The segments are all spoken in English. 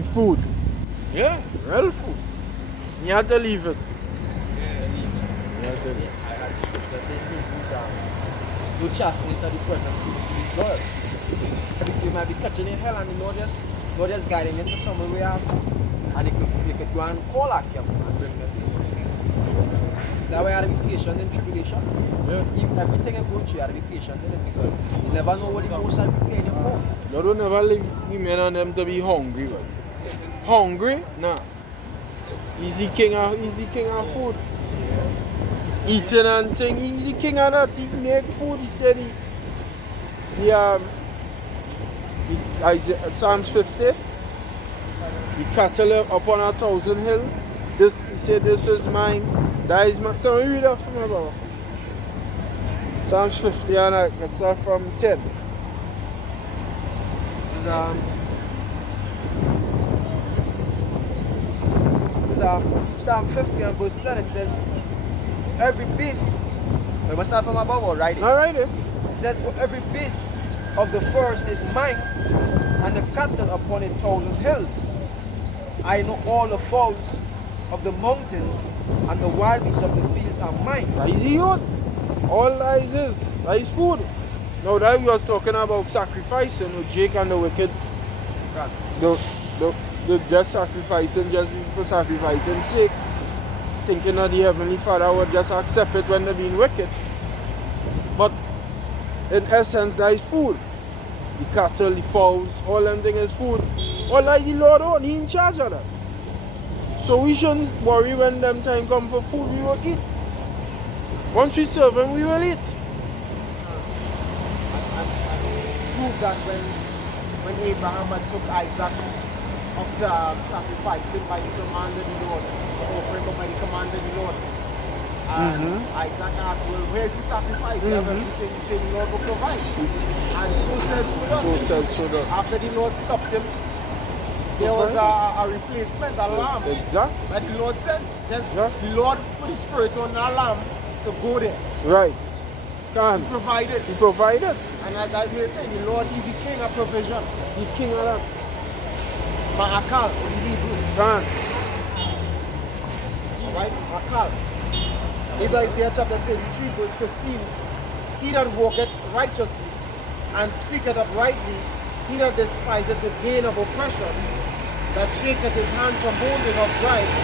Me food. Yeah, real food. You have to leave it. Yeah, leave it. You have to leave it. As the scripture says, no chastenings of the present seems to be joy. You might be catching in hell and the Lord just guiding you to somewhere where you have food. And you could go and call that camp and bring them to you. That way you have to be patient in tribulation. Yeah. Even everything you go through, you have to be patient in it because you never know what the Most High prepared you for. Lord will never leave women and them to be hungry, but hungry? Nah. Easy king of food. Eating and thing, easy king of that. He make food. He said Psalms 50. The cattle upon 1,000 hill. He said, this is mine. That is mine. So read that for me, brother. Psalms 50 and I can start from 10. This is Psalm 50 and verse 10. It says, every beast, we must start from above or right? All right, It says, for every beast of the forest is mine, and the cattle upon 1,000 hills. I know all the fowls of the mountains, and the wild beasts of the fields are mine. that is it. All that is food. Now that we was talking about sacrificing with Jake and the wicked, God. the just sacrificing just for sacrificing sake, thinking that the Heavenly Father would just accept it when they're being wicked. But in essence, that is food. The cattle, the fowls, all them things is food. All like the Lord own, He in charge of that. So we shouldn't worry when them time come for food, we will eat. Once we serve Him, we will eat. Prove that when Abraham had took Isaac after sacrificing by the command of the Lord, offering up by the command of the Lord. And Isaac asked, well, where's the sacrifice? We have everything. He said, the Lord will provide. And so said, so done. After the Lord stopped him, there was a replacement, a lamb Exactly. that the Lord sent. Just the Lord put His Spirit on that lamb to go there. Right. Can. He provided. He provided. And as we were saying, the Lord is the King of provision. The king of that. Ma'akal, for the Hebrew. Can. Alright? Ma'akal. Is Isaiah chapter 33, verse 15. He that walketh righteously and speaketh uprightly, he that despiseth the gain of oppressions, that shaketh his hand from holding of bribes,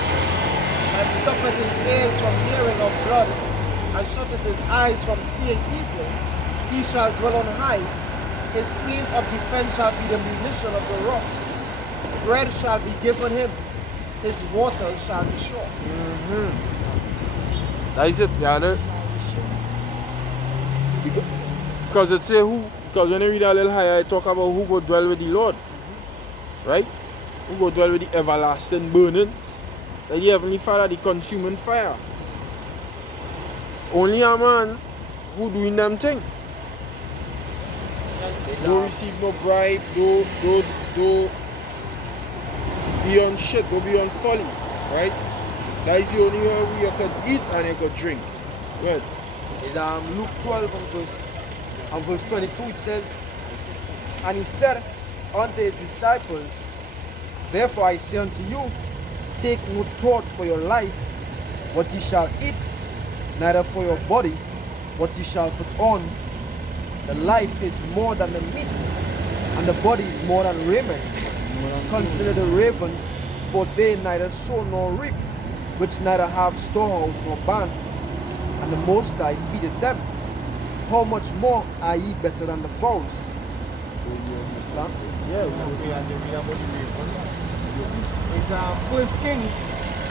that stoppeth his ears from hearing of blood, and shutteth his eyes from seeing evil, he shall dwell on high. His place of defense shall be the munition of the rocks. Bread shall be given him, his water shall be sure. That is it. Yeah, because it say who. Because when you read a little higher, it talk about who go dwell with the Lord. Right? Who go dwell with the everlasting burnings. Like the Heavenly Father, the consuming fire. Only a man who doing them thing. Don't receive no bribe, don't be on shit, don't be on folly. Right? That is the only way you can eat and you can drink. Good. Is Luke 12 and verse 22 it says, and he said unto his disciples, therefore I say unto you, take no thought for your life, what ye shall eat, neither for your body, what ye shall put on. The life is more than the meat, and the body is more than raiment. Consider the ravens, for they neither sow nor reap, which neither have storehouse nor barn, and the Most High feedeth them. How much more are ye better than the fowls? Islam? Yes. It's 1 Kings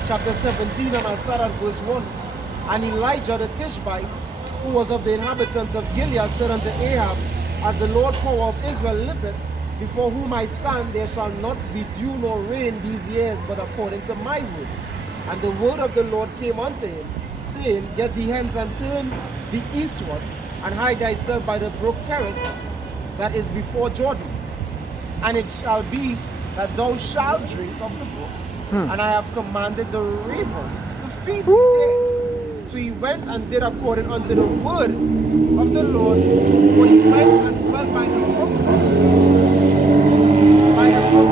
chapter 17, and I start at verse 1. And Elijah the Tishbite, who was of the inhabitants of Gilead, said unto Ahab, as the Lord power of Israel liveth, before whom I stand, there shall not be dew nor rain these years, but according to my word. And the word of the Lord came unto him, saying, get thee hence and turn thee eastward, and hide thyself by the brook Kerith, that is before Jordan. And it shall be that thou shalt drink of the brook, and I have commanded the ravens to feed thee there. So he went and did according unto the word of the Lord, for he went and dwelt by the brook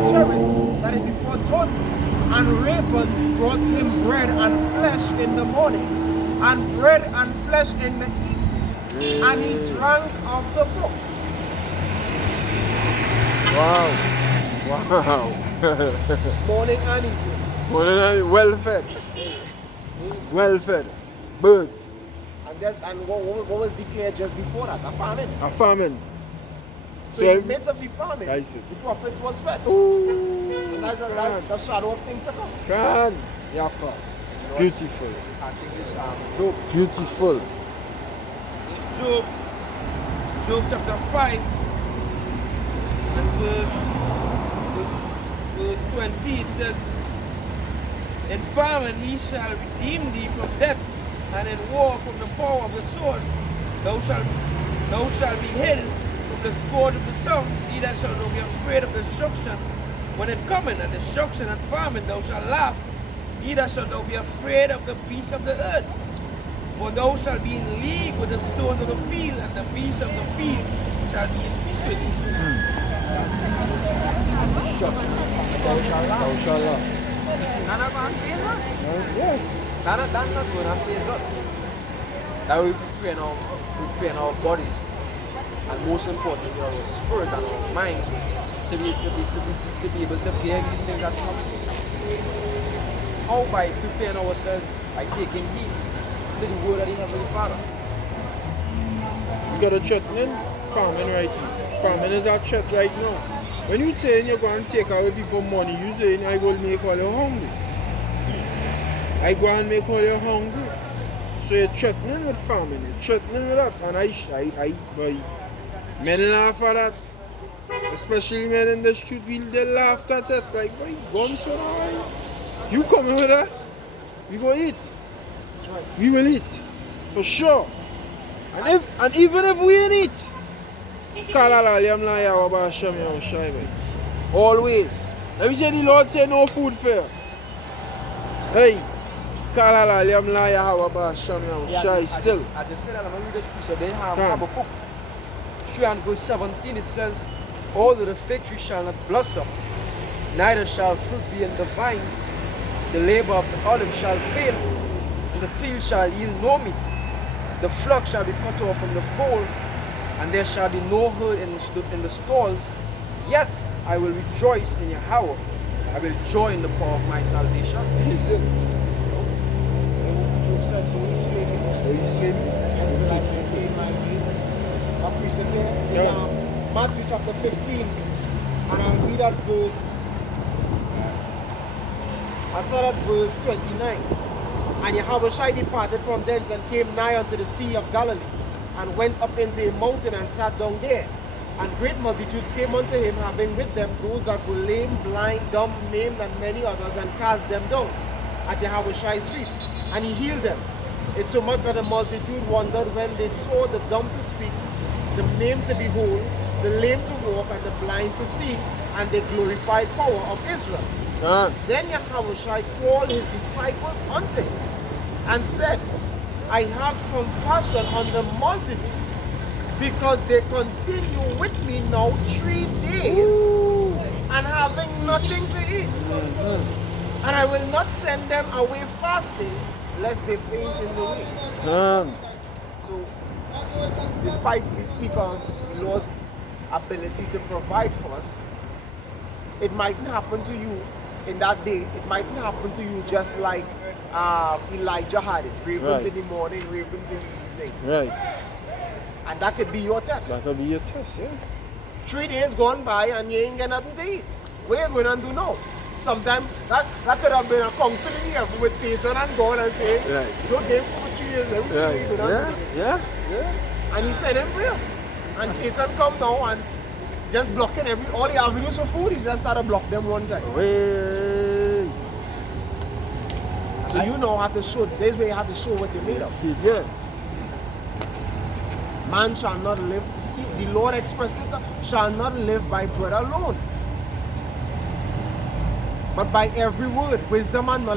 Cherith, that is before sword. And ravens brought him bread and flesh in the morning, and bread and flesh in the evening, and he drank of the brook. Wow. Wow. Morning and evening. Well fed. Well fed. Birds. And what was declared just before that? A famine. A famine. So in the midst of the famine, I see. the prophet was fed. Ooh. And that's the shadow of things to come. Can. Yaka. Beautiful. I think it's Job. Beautiful. It's Job chapter 5 and verse 20. It says, in famine he shall redeem thee from death, and in war from the power of the sword. Thou shalt be hid from the scourge of the tongue. Neither shalt thou be afraid of destruction when it cometh, and destruction and famine thou shalt laugh. Neither shalt thou be afraid of the beasts of the earth. For thou shalt be in league with the stones of the field, and the beasts of the field shall be in peace with thee. Thou shalt laugh. Thou shalt laugh. None of us fails us. Yes. That's not going to faze us. That we prepare our bodies, and most importantly our spirit and our mind to be able to bear these things that come. How? By preparing ourselves, by taking heed to the word of the Heavenly Father. You got a threatening famine right now. Famine is a threat right now. When you saying you're going to take away people's money, you saying I will make all you hungry. I go and make all you hungry. So you're threatening with famine, you're threatening with that. And boy, men laugh at that. Especially men in the street, they laughed at it. Like, boy, guns so high. You coming with that? We go eat. We will eat. For sure. And even if we ain't eat, always. Let me say the Lord say no food fair. Hey, still. As I said, I'm going to read this piece. So they have Habakkuk 3 and verse 17. It says, although the fig tree shall not blossom, neither shall fruit be in the vines, the labor of the olive shall fail, and the field shall yield no meat. The flock shall be cut off from the fold, and there shall be no herd in the stalls. Yet I will rejoice in Yahweh. I will joy in the power of my salvation. Job said, though he slay me, and will I maintain my ways. That precept there is Matthew chapter 15, and I'll read at I start at verse 29. And Yahweh departed from thence and came nigh unto the sea of Galilee, and went up into a mountain and sat down there. And great multitudes came unto him, having with them those that were lame, blind, dumb, maimed, and many others, and cast them down at Yahweh's feet. And he healed them. It so much that the multitude wondered when they saw the dumb to speak, the maimed to behold, the lame to walk, and the blind to see, and the glorified power of Israel. Then Yahweh called his disciples unto him, and said, I have compassion on the multitude, because they continue with me now 3 days, and having nothing to eat. And I will not send them away fasting, lest they faint in the way. So, despite we speak of the Lord's ability to provide for us, it might happen to you in that day. It might happen to you just like Elijah had it. Ravens in the morning, ravens in the evening. Right. And that could be your test. That could be your test, yeah. 3 days gone by and you ain't get nothing to eat. What are you going to do now? Sometimes that could have been a counseling here with Satan and God and say, don't give him for 3 years, let me see what you're going to do. Yeah. And he said him real. And Satan come now and just blocking all the avenues for food, he just started block them one time. Way. So you know how to show, this way you have to show what you're made of. Yeah. Man shall not live, the Lord expressed it, shall not live by bread alone, but by every word. Wisdom and knowledge